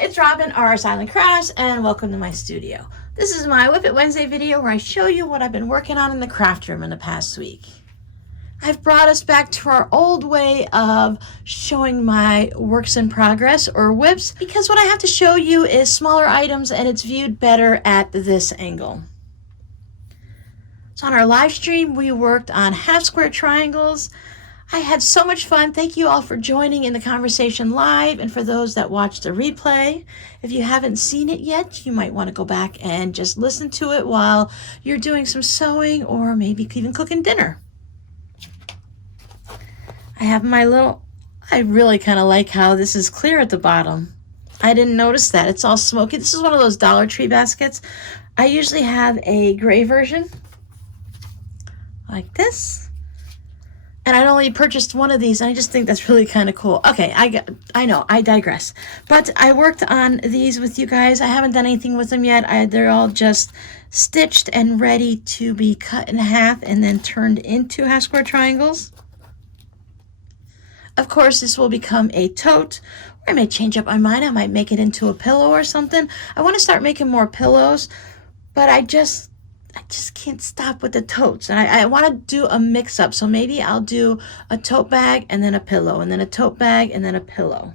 it's Robin, R Silent Crafts, and welcome to my studio. This is my Whip It Wednesday video where I show you what I've been working on in the craft room in the past week. I've brought us back to our old way of showing my works in progress, or WIPs, because what I have to show you is smaller items and it's viewed better at this angle. So on our live stream, we worked on half square triangles. I had so much fun. Thank you all for joining in the conversation live, and for those that watched the replay. If you haven't seen it yet, you might want to go back and just listen to it while you're doing some sewing or maybe even cooking dinner. I have my little, I really kind of like how this is clear at the bottom. I didn't notice that. It's all smoky. This is one of those Dollar Tree baskets. I usually have a gray version like this. And I'd only purchased one of these, and I just think that's really kind of cool. Okay, I know, I digress. But I worked on these with you guys. I haven't done anything with them yet. They're all just stitched and ready to be cut in half and then turned into half square triangles. Of course, this will become a tote. Or I may change up my mind. I might make it into a pillow or something. I want to start making more pillows, but I just can't stop with the totes, and I want to do a mix-up. So maybe I'll do a tote bag and then a pillow, and then a tote bag and then a pillow.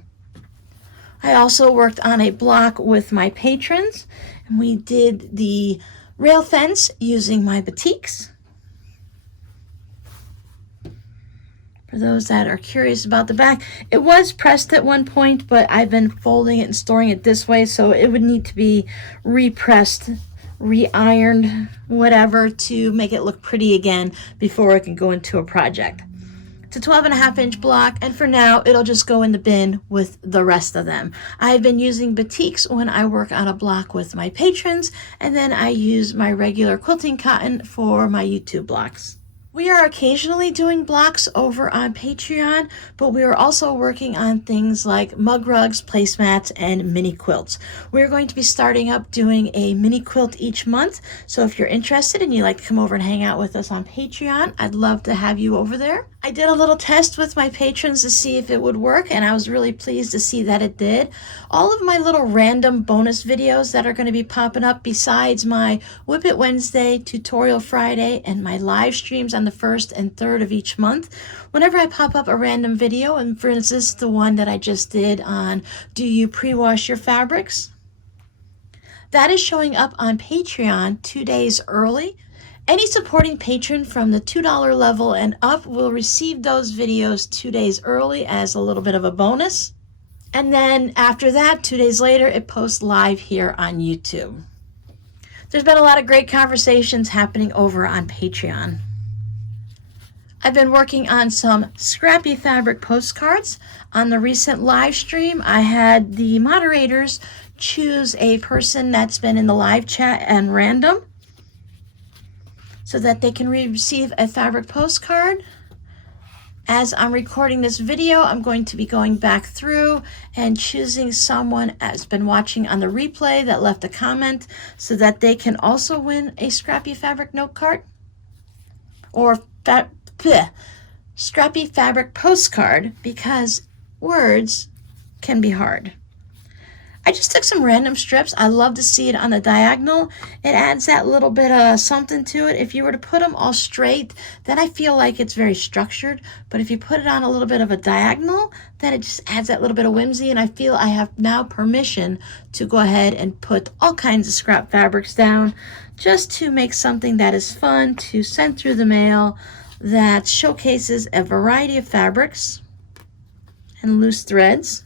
I also worked on a block with my patrons, and we did the rail fence using my batiks. For those that are curious about the back, it was pressed at one point, but I've been folding it and storing it this way, so it would need to be repressed, re-ironed, whatever, to make it look pretty again before it can go into a project. It's a 12.5-inch block, and for now it'll just go in the bin with the rest of them. I've been using batiks when I work on a block with my patrons, and then I use my regular quilting cotton for my YouTube blocks. We are occasionally doing blocks over on Patreon, but we are also working on things like mug rugs, placemats, and mini quilts. We're going to be starting up doing a mini quilt each month, so if you're interested and you'd like to come over and hang out with us on Patreon, I'd love to have you over there. I did a little test with my patrons to see if it would work, and I was really pleased to see that it did. All of my little random bonus videos that are going to be popping up, besides my Whip It Wednesday, Tutorial Friday, and my live streams on the 1st and 3rd of each month, whenever I pop up a random video, and for instance the one that I just did on do you pre-wash your fabrics, that is showing up on Patreon 2 days early. Any supporting patron from the $2 level and up will receive those videos 2 days early as a little bit of a bonus. And then after that, 2 days later, it posts live here on YouTube. There's been a lot of great conversations happening over on Patreon. I've been working on some Scrappy fabric postcards. On the recent live stream, I had the moderators choose a person that's been in the live chat and random, so that they can receive a fabric postcard. As I'm recording this video, I'm going to be going back through and choosing someone that's been watching on the replay that left a comment, so that they can also win a Scrappy fabric note card or Scrappy fabric postcard, because words can be hard. I just took some random strips. I love to see it on the diagonal. It adds that little bit of something to it. If you were to put them all straight, then I feel like it's very structured. But if you put it on a little bit of a diagonal, then it just adds that little bit of whimsy. And I feel I have now permission to go ahead and put all kinds of scrap fabrics down, just to make something that is fun to send through the mail, that showcases a variety of fabrics and loose threads.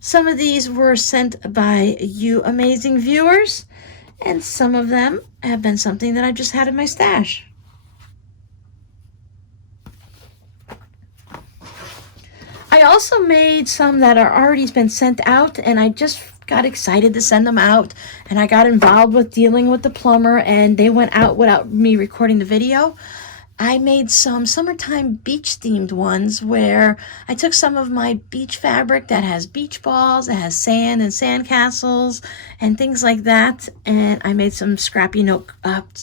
Some of these were sent by you amazing viewers, and some of them have been something that I just had in my stash. I also made some that are already been sent out, and I just got excited to send them out, and I got involved with dealing with the plumber, and they went out without me recording the video. I made some summertime beach themed ones where I took some of my beach fabric that has beach balls, it has sand and sand castles and things like that, and I made some scrappy note,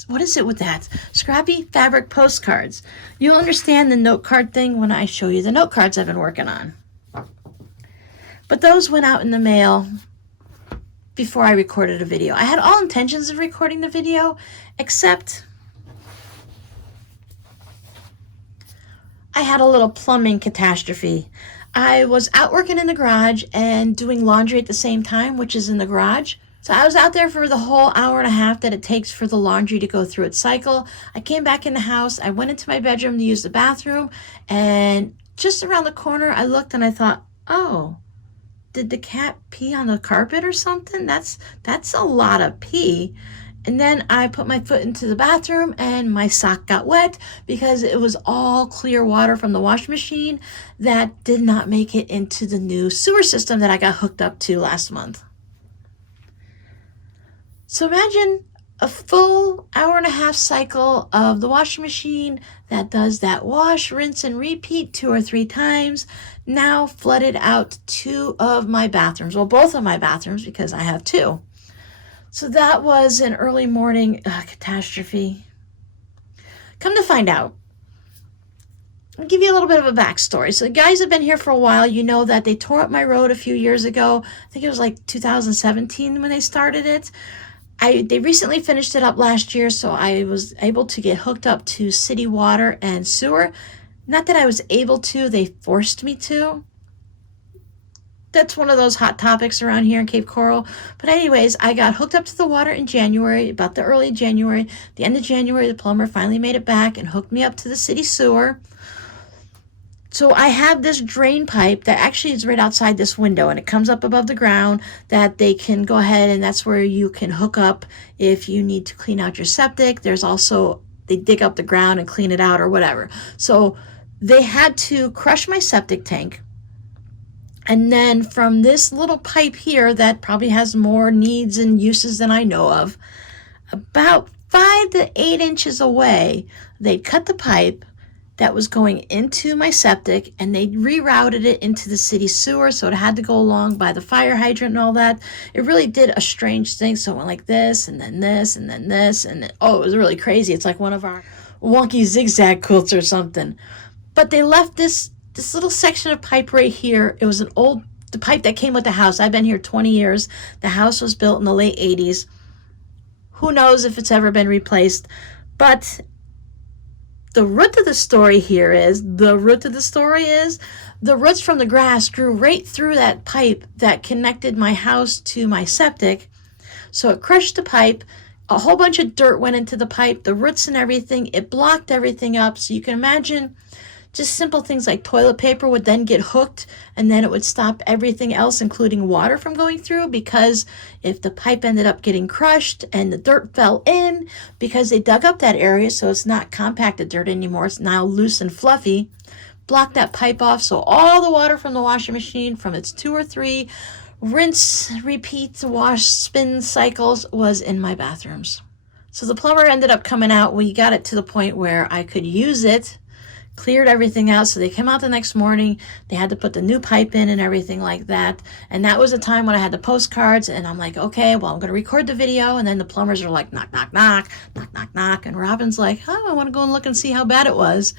what is it with that? Scrappy fabric postcards. You'll understand the note card thing when I show you the note cards I've been working on. But those went out in the mail before I recorded a video. I had all intentions of recording the video, except I had a little plumbing catastrophe. I was out working in the garage and doing laundry at the same time, which is in the garage. So I was out there for the whole hour and a half that it takes for the laundry to go through its cycle. I came back in the house. I went into my bedroom to use the bathroom, and just around the corner, I looked and I thought, oh, did the cat pee on the carpet or something? That's a lot of pee. And then I put my foot into the bathroom and my sock got wet because it was all clear water from the washing machine that did not make it into the new sewer system that I got hooked up to last month. So imagine a full hour and a half cycle of the washing machine that does that wash, rinse, and repeat 2 or 3 times, now flooded out 2 of my bathrooms. Well, both of my bathrooms, because I have 2. So that was an early morning catastrophe. Come to find out, I'll give you a little bit of a backstory. So the guys have been here for a while. You know that they tore up my road a few years ago. I think it was like 2017 when they started it. They recently finished it up last year, so I was able to get hooked up to city water and sewer. Not that I was able to, they forced me to. That's one of those hot topics around here in Cape Coral. But anyways, I got hooked up to the water in January, about the early January. The end of January, the plumber finally made it back and hooked me up to the city sewer. So I have this drain pipe that actually is right outside this window, and it comes up above the ground that they can go ahead, and that's where you can hook up if you need to clean out your septic. There's also, they dig up the ground and clean it out or whatever. So they had to crush my septic tank. And then from this little pipe here that probably has more needs and uses than I know of, about 5 to 8 inches away, they cut the pipe that was going into my septic, and they rerouted it into the city sewer, so it had to go along by the fire hydrant and all that. It really did a strange thing. So it went like this, and then this, and then this, and then, oh, it was really crazy. It's like one of our wonky zigzag quilts or something. But they left this little section of pipe right here. It was the pipe that came with the house. I've been here 20 years. The house was built in the late 80s. Who knows if it's ever been replaced? But the root of the story here is, the roots from the grass grew right through that pipe that connected my house to my septic. So it crushed the pipe. A whole bunch of dirt went into the pipe, the roots and everything. It blocked everything up. So you can imagine just simple things like toilet paper would then get hooked, and then it would stop everything else, including water, from going through, because if the pipe ended up getting crushed and the dirt fell in, because they dug up that area, so it's not compacted dirt anymore, it's now loose and fluffy, block that pipe off, so all the water from the washing machine, from its 2 or 3 rinse, repeat, wash, spin cycles, was in my bathrooms. So the plumber ended up coming out. We got it to the point where I could use it, cleared everything out. So they came out the next morning. They had to put the new pipe in and everything like that. And that was a time when I had the postcards, and I'm like, okay, well, I'm going to record the video. And then the plumbers are like, knock, knock, knock, knock, knock, knock. And Robin's like, oh, I want to go and look and see how bad it was.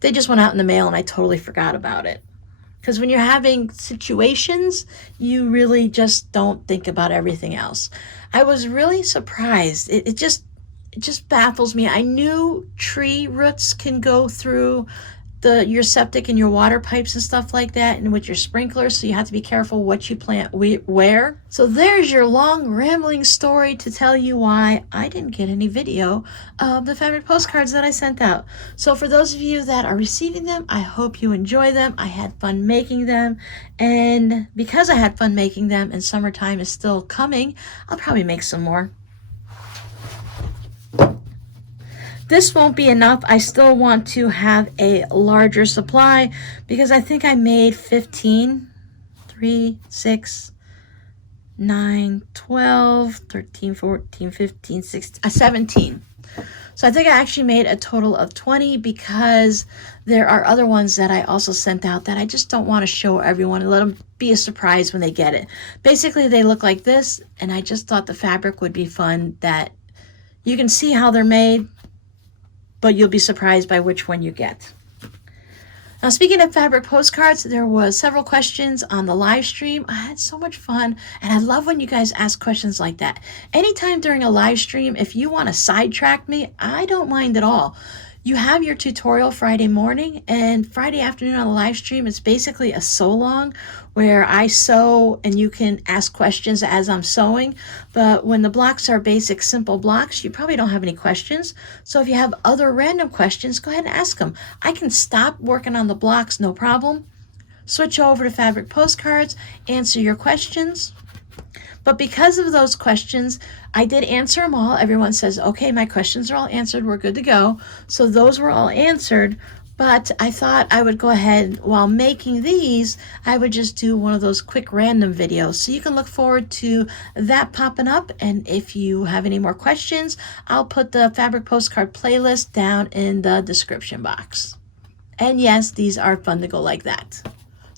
They just went out in the mail, and I totally forgot about it. Because when you're having situations, you really just don't think about everything else. I was really surprised. It just baffles me. I knew tree roots can go through your septic and your water pipes and stuff like that, and with your sprinklers, so you have to be careful what you plant where. So there's your long rambling story to tell you why I didn't get any video of the fabric postcards that I sent out. So for those of you that are receiving them, I hope you enjoy them. I had fun making them, and because I had fun making them and summertime is still coming, I'll probably make some more. This won't be enough. I still want to have a larger supply because I think I made 15, 3, 6, 9, 12, 13, 14, 15, 16, 17. So I think I actually made a total of 20 because there are other ones that I also sent out that I just don't want to show everyone and let them be a surprise when they get it. Basically, they look like this, and I just thought the fabric would be fun, that you can see how they're made, but you'll be surprised by which one you get. Now, speaking of fabric postcards, there was several questions on the live stream. I had so much fun, and I love when you guys ask questions like that. Anytime during a live stream, if you want to sidetrack me, I don't mind at all. You have your tutorial Friday morning, and Friday afternoon on the live stream, it's basically a sew-along where I sew and you can ask questions as I'm sewing. But when the blocks are basic, simple blocks, you probably don't have any questions. So if you have other random questions, go ahead and ask them. I can stop working on the blocks, no problem. Switch over to fabric postcards, answer your questions. But because of those questions, I did answer them all. Everyone says, okay, my questions are all answered. We're good to go. So those were all answered. But I thought I would go ahead, while making these, I would just do one of those quick random videos. So you can look forward to that popping up. And if you have any more questions, I'll put the fabric postcard playlist down in the description box. And yes, these are fun to go like that.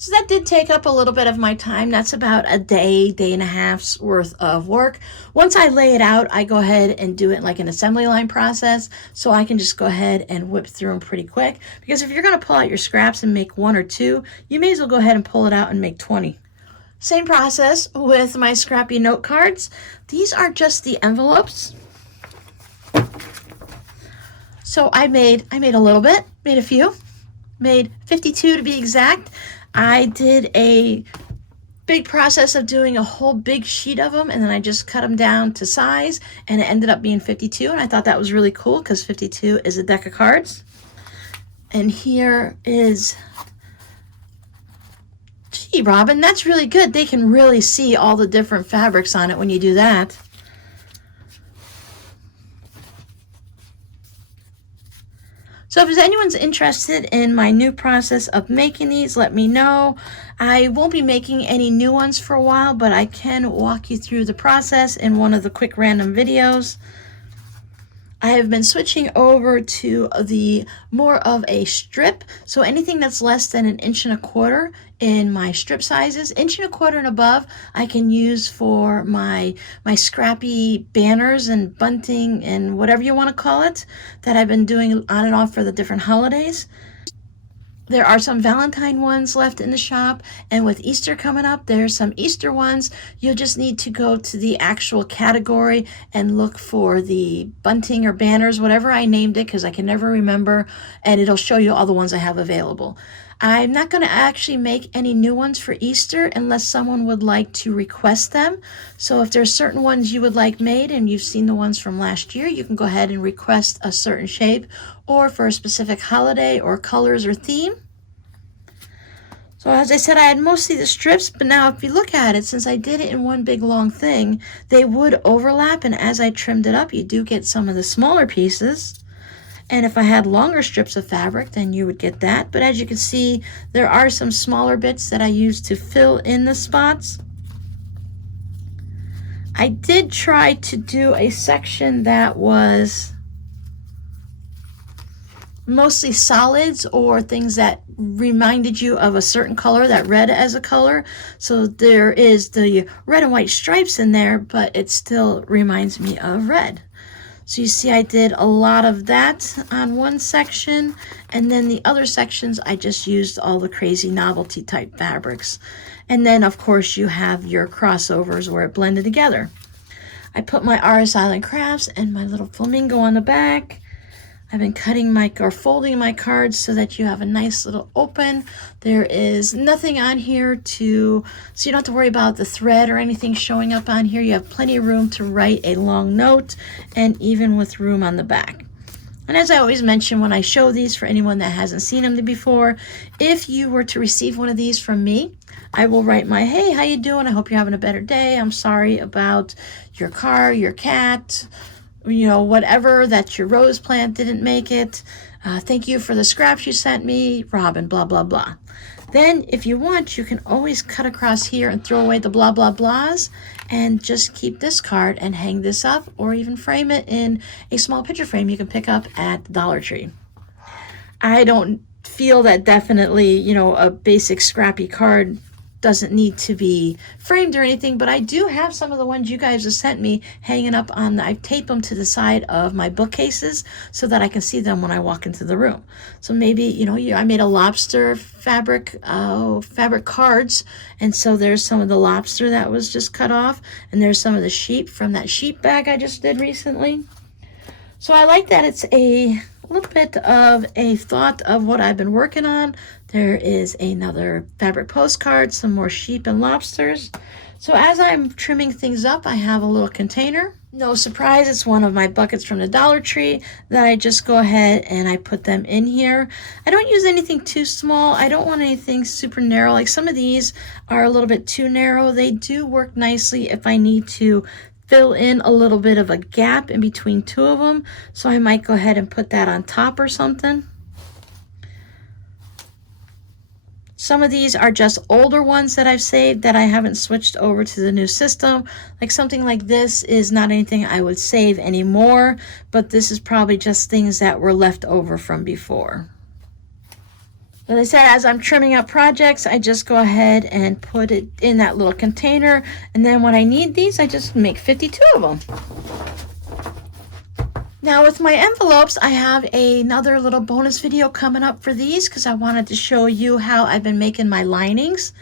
So that did take up a little bit of my time. That's about a day, day and a half's worth of work. Once I lay it out, I go ahead and do it like an assembly line process, so I can just go ahead and whip through them pretty quick. Because if you're going to pull out your scraps and make one or two, you may as well go ahead and pull it out and make 20. Same process with my Scrappy note cards. These are just the envelopes. So I made a little bit, made a few, made 52 to be exact. I did a big process of doing a whole big sheet of them, and then I just cut them down to size, and it ended up being 52, and I thought that was really cool because 52 is a deck of cards. And here is, gee, Robin, that's really good. They can really see all the different fabrics on it when you do that. So if anyone's interested in my new process of making these, let me know. I won't be making any new ones for a while, but I can walk you through the process in one of the quick random videos. I have been switching over to the more of a strip. So anything that's less than 1.25 inches in my strip sizes, 1.25 inches and above, I can use for my Scrappy banners and bunting and whatever you want to call it that I've been doing on and off for the different holidays. There are some Valentine ones left in the shop, and with Easter coming up, there's some Easter ones. You'll just need to go to the actual category and look for the bunting or banners, whatever I named it, because I can never remember, and it'll show you all the ones I have available. I'm not going to actually make any new ones for Easter unless someone would like to request them. So if there's certain ones you would like made and you've seen the ones from last year, you can go ahead and request a certain shape or for a specific holiday or colors or theme. So as I said, I had mostly the strips, but now if you look at it, since I did it in one big long thing, they would overlap, and as I trimmed it up, you do get some of the smaller pieces. And if I had longer strips of fabric, then you would get that. But as you can see, there are some smaller bits that I used to fill in the spots. I did try to do a section that was mostly solids or things that reminded you of a certain color that read as a color. So there is the red and white stripes in there, but it still reminds me of red. So you see I did a lot of that on one section, and then the other sections I just used all the crazy novelty type fabrics. And then of course you have your crossovers where it blended together. I put my RS Island Crafts and my little flamingo on the back. I've been cutting or folding my cards so that you have a nice little open. There is nothing on here so you don't have to worry about the thread or anything showing up on here. You have plenty of room to write a long note, and even with room on the back. And as I always mention when I show these for anyone that hasn't seen them before, if you were to receive one of these from me, I will write my, hey, how you doing? I hope you're having a better day. I'm sorry about your car, your cat, whatever, that your rose plant didn't make it. Thank you for the scraps you sent me, Robin, blah, blah, blah. Then, if you want, you can always cut across here and throw away the blah, blah, blahs and just keep this card and hang this up, or even frame it in a small picture frame you can pick up at the Dollar Tree. I don't feel that definitely, a basic Scrappy card doesn't need to be framed or anything, but I do have some of the ones you guys have sent me hanging up on, I've taped them to the side of my bookcases so that I can see them when I walk into the room. So maybe, you know, I made a lobster fabric cards, and so there's some of the lobster that was just cut off, and there's some of the sheep from that sheep bag I just did recently. So I like that it's a little bit of a thought of what I've been working on. There is another fabric postcard, some more sheep and lobsters. So as I'm trimming things up, I have a little container. No surprise, it's one of my buckets from the Dollar Tree that I just go ahead and I put them in here. I don't use anything too small. I don't want anything super narrow. Like some of these are a little bit too narrow. They do work nicely if I need to fill in a little bit of a gap in between two of them. So I might go ahead and put that on top or something. Some of these are just older ones that I've saved that I haven't switched over to the new system. Like something like this is not anything I would save anymore, but this is probably just things that were left over from before. As I said, as I'm trimming up projects, I just go ahead and put it in that little container, and then when I need these, I just make 52 of them. Now with my envelopes, I have another little bonus video coming up for these because I wanted to show you how I've been making my linings.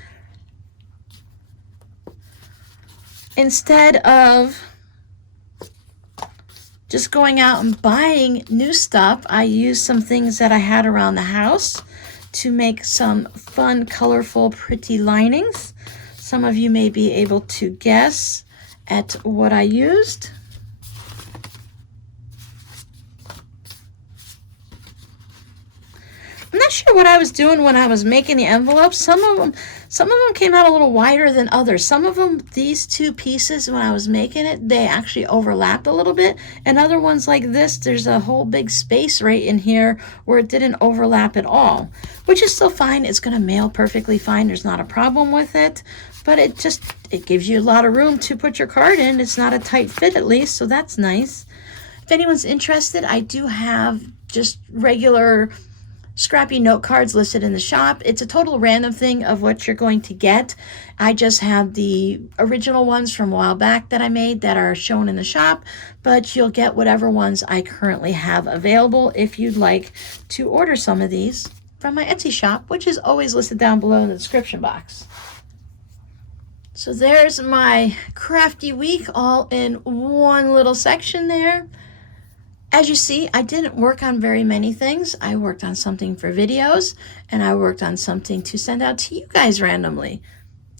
Instead of just going out and buying new stuff, I used some things that I had around the house to make some fun, colorful, pretty linings. Some of you may be able to guess at what I used. I'm not sure what I was doing when I was making the envelopes. Some of them came out a little wider than others. Some of them, these two pieces, when I was making it, they actually overlapped a little bit. And other ones like this, there's a whole big space right in here where it didn't overlap at all, which is still fine. It's going to mail perfectly fine. There's not a problem with it, but it gives you a lot of room to put your card in. It's not a tight fit at least, so that's nice. If anyone's interested, I do have just regular Scrappy note cards listed in the shop. It's a total random thing of what you're going to get. I just have the original ones from a while back that I made that are shown in the shop, but you'll get whatever ones I currently have available if you'd like to order some of these from my Etsy shop, which is always listed down below in the description box. So there's my crafty week all in one little section there. As you see, I didn't work on very many things. I worked on something for videos, and I worked on something to send out to you guys randomly.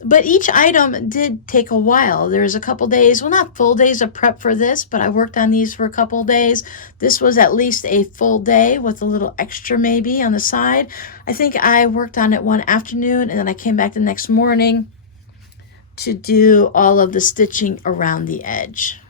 But each item did take a while. There was a couple days, well, not full days of prep for this, but I worked on these for a couple days. This was at least a full day with a little extra maybe on the side. I think I worked on it one afternoon, and then I came back the next morning to do all of the stitching around the edge.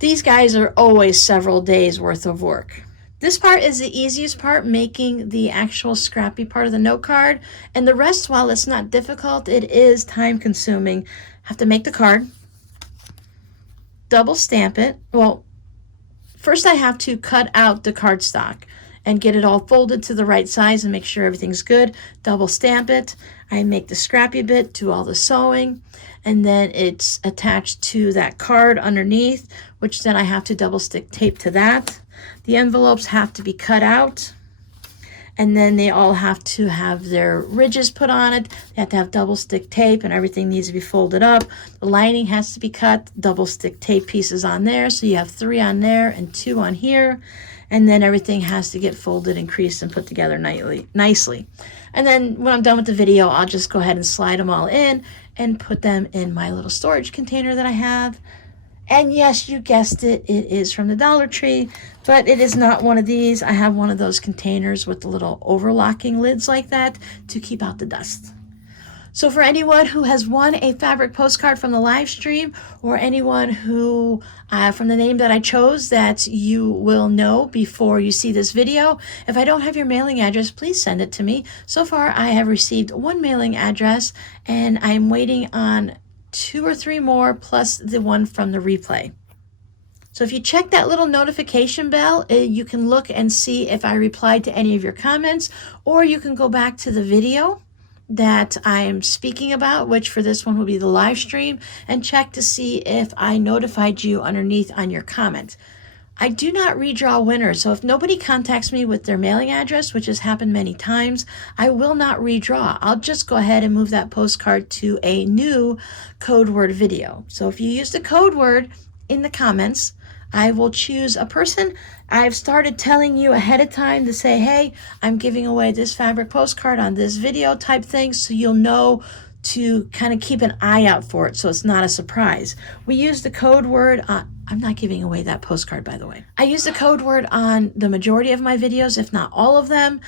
These guys are always several days worth of work. This part is the easiest part, making the actual scrappy part of the note card. And the rest, while it's not difficult, it is time consuming. I have to make the card, double stamp it. Well, first I have to cut out the cardstock and get it all folded to the right size and make sure everything's good. Double stamp it. I make the scrappy bit, do all the sewing, and then it's attached to that card underneath, which then I have to double stick tape to that. The envelopes have to be cut out, and then they all have to have their ridges put on it. They have to have double stick tape, and everything needs to be folded up. The lining has to be cut, double stick tape pieces on there, so you have 3 on there and 2 on here, and then everything has to get folded and creased and put together nicely. And then when I'm done with the video, I'll just go ahead and slide them all in and put them in my little storage container that I have. And yes, you guessed it, it is from the Dollar Tree, but it is not one of these. I have one of those containers with the little overlocking lids like that to keep out the dust. So for anyone who has won a fabric postcard from the live stream, or anyone who, from the name that I chose, that you will know before you see this video, if I don't have your mailing address, please send it to me. So far, I have received 1 mailing address, and I'm waiting on 2 or 3 more, plus the one from the replay. So if you check that little notification bell, you can look and see if I replied to any of your comments, or you can go back to the video that I'm speaking about, which for this one will be the live stream, and check to see if I notified you underneath on your comment. I do not redraw winners, so if nobody contacts me with their mailing address, which has happened many times, I will not redraw. I'll just go ahead and move that postcard to a new code word video. So if you use the code word in the comments, I will choose a person. I've started telling you ahead of time to say, hey, I'm giving away this fabric postcard on this video type thing, so you'll know to kind of keep an eye out for it so it's not a surprise. We use the code word I'm not giving away that postcard, by the way. I use the code word on the majority of my videos, if not all of them.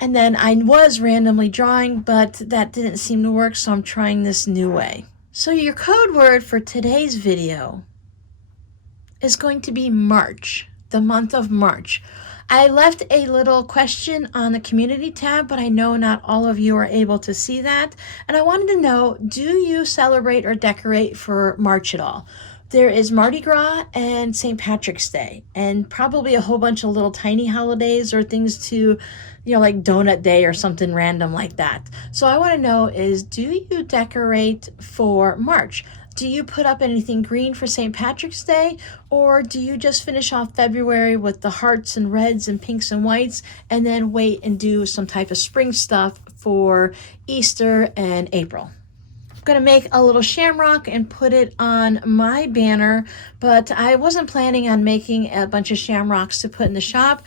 And then I was randomly drawing, but that didn't seem to work, so I'm trying this new way. So your code word for today's video is going to be March, the month of March. I left a little question on the community tab, but I know not all of you are able to see that. And I wanted to know, do you celebrate or decorate for March at all? There is Mardi Gras and St. Patrick's Day, and probably a whole bunch of little tiny holidays or things to, like Donut Day or something random like that. So I want to know is, do you decorate for March? Do you put up anything green for St. Patrick's Day, or do you just finish off February with the hearts and reds and pinks and whites and then wait and do some type of spring stuff for Easter and April? I'm going to make a little shamrock and put it on my banner, but I wasn't planning on making a bunch of shamrocks to put in the shop.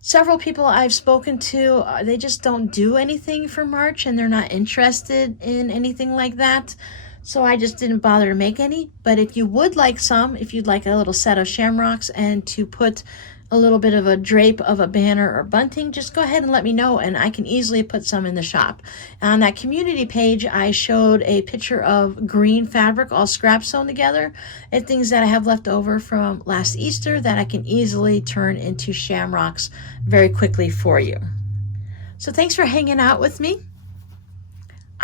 Several people I've spoken to, they just don't do anything for March and they're not interested in anything like that. So I just didn't bother to make any. But if you would like some, if you'd like a little set of shamrocks and to put a little bit of a drape of a banner or bunting, just go ahead and let me know and I can easily put some in the shop. On that community page, I showed a picture of green fabric all scrap sewn together and things that I have left over from last Easter that I can easily turn into shamrocks very quickly for you. So thanks for hanging out with me.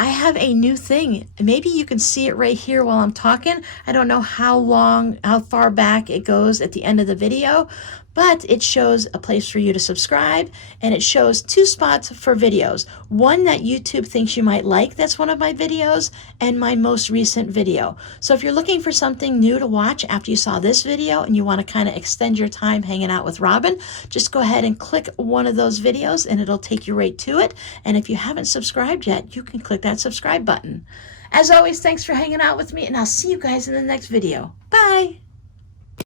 I have a new thing. Maybe you can see it right here while I'm talking. I don't know how far back it goes at the end of the video, but it shows a place for you to subscribe, and it shows 2 spots for videos. One that YouTube thinks you might like, that's one of my videos, and my most recent video. So if you're looking for something new to watch after you saw this video and you want to kind of extend your time hanging out with Robin, just go ahead and click one of those videos and it'll take you right to it. And if you haven't subscribed yet, you can click that subscribe button. As always, thanks for hanging out with me, and I'll see you guys in the next video. Bye!